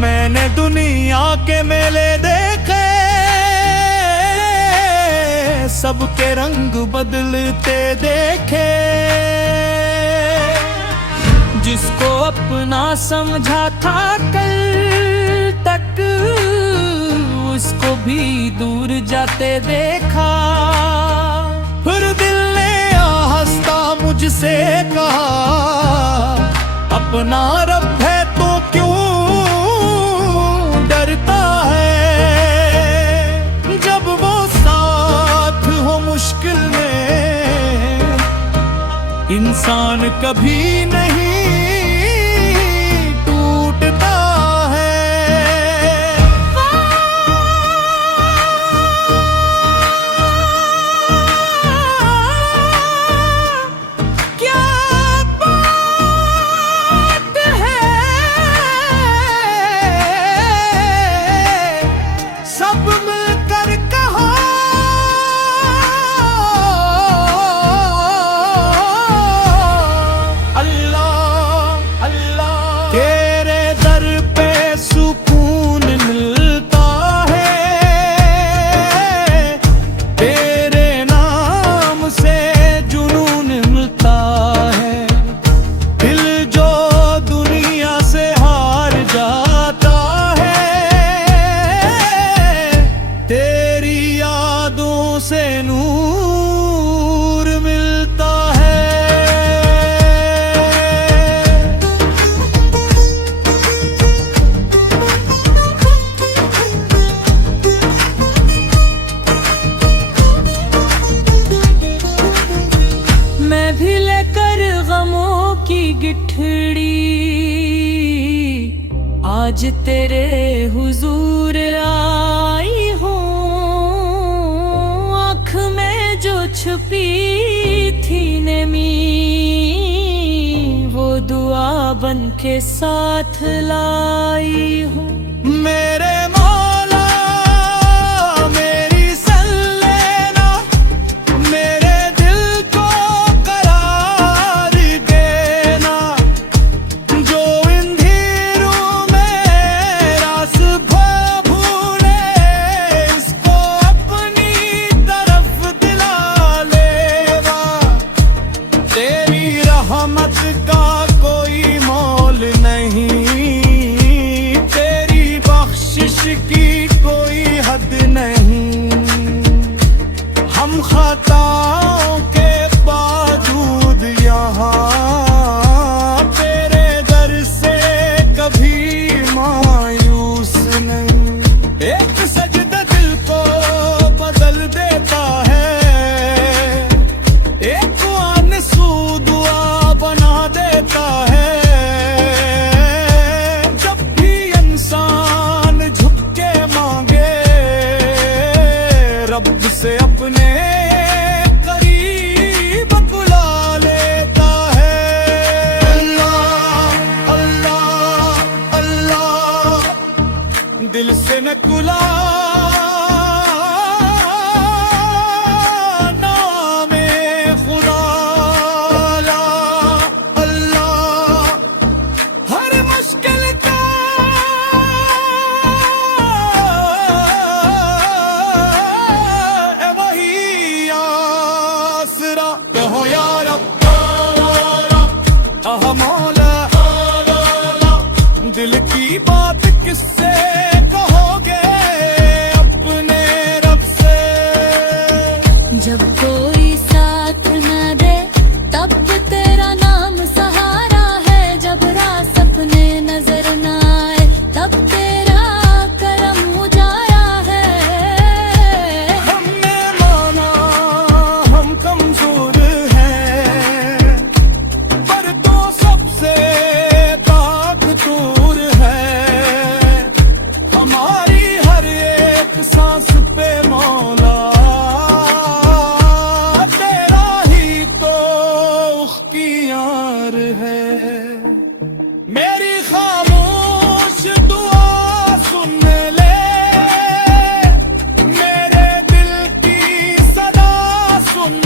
मैंने दुनिया के मेले देखे, सबके रंग बदलते देखे। जिसको अपना समझा था कल तक, उसको भी दूर जाते देखा। फिर दिल ने हंसता मुझसे कहा, अपना रब है तो क्यों डरता है। जब वो साथ हो मुश्किल में, इंसान कभी नहीं टूटता है। क्या बात है, सब मिलकर कहो अल्लाह अल्लाह। तेरे दर पे सुकून मिलता है, तेरे नाम से जुनून मिलता है। दिल जो दुनिया से हार जाता है, तेरी यादों से नूर मिलता है। मैं भी लेकर गमों की गिठड़ी, आज तेरे हुजूर आई हूँ। आँख में जो छुपी थी नेमी, वो दुआ बन के साथ लाई हूँ। मेरे मौला मेरी सल्लेना, मेरे दिल को करार देना। जो इन धीरों में रास भूले, इसको अपनी तरफ दिला लेवा। तेरी रहमत का कोई मोल नहीं, तेरी बख्शिश की कोई हद नहीं। हम खताओं के बावजूद यहाँ तेरे दर से कभी मायूस नहीं। एक सजदा दिल को बदल देता है, एक आंसू दुआ बना देता है। जब भी इंसान झुक के मांगे, रब से अपने करीब बुला लेता है। अल्लाह अल्लाह अल्लाह, दिल से न कुला नामे खुदा। अल्लाह अल्लाह, हर मुश्किल का है वही आसरा। कहो या रब आहा मौला, दिल की बात किससे कहोगे अपने रब से। जब कोई साथ न दे तब तेरा नाम सहारा है। जब राह सपने नजर न आए तब तेरा करम उजाया है। हमने माना हम कमजोर हैं, पर तो सबसे ताकतवर है। हमारी हर एक सांस पे मौला, तेरा ही तो इख्तियार है। मेरी खामोश दुआ सुन ले, मेरे दिल की सदा सुन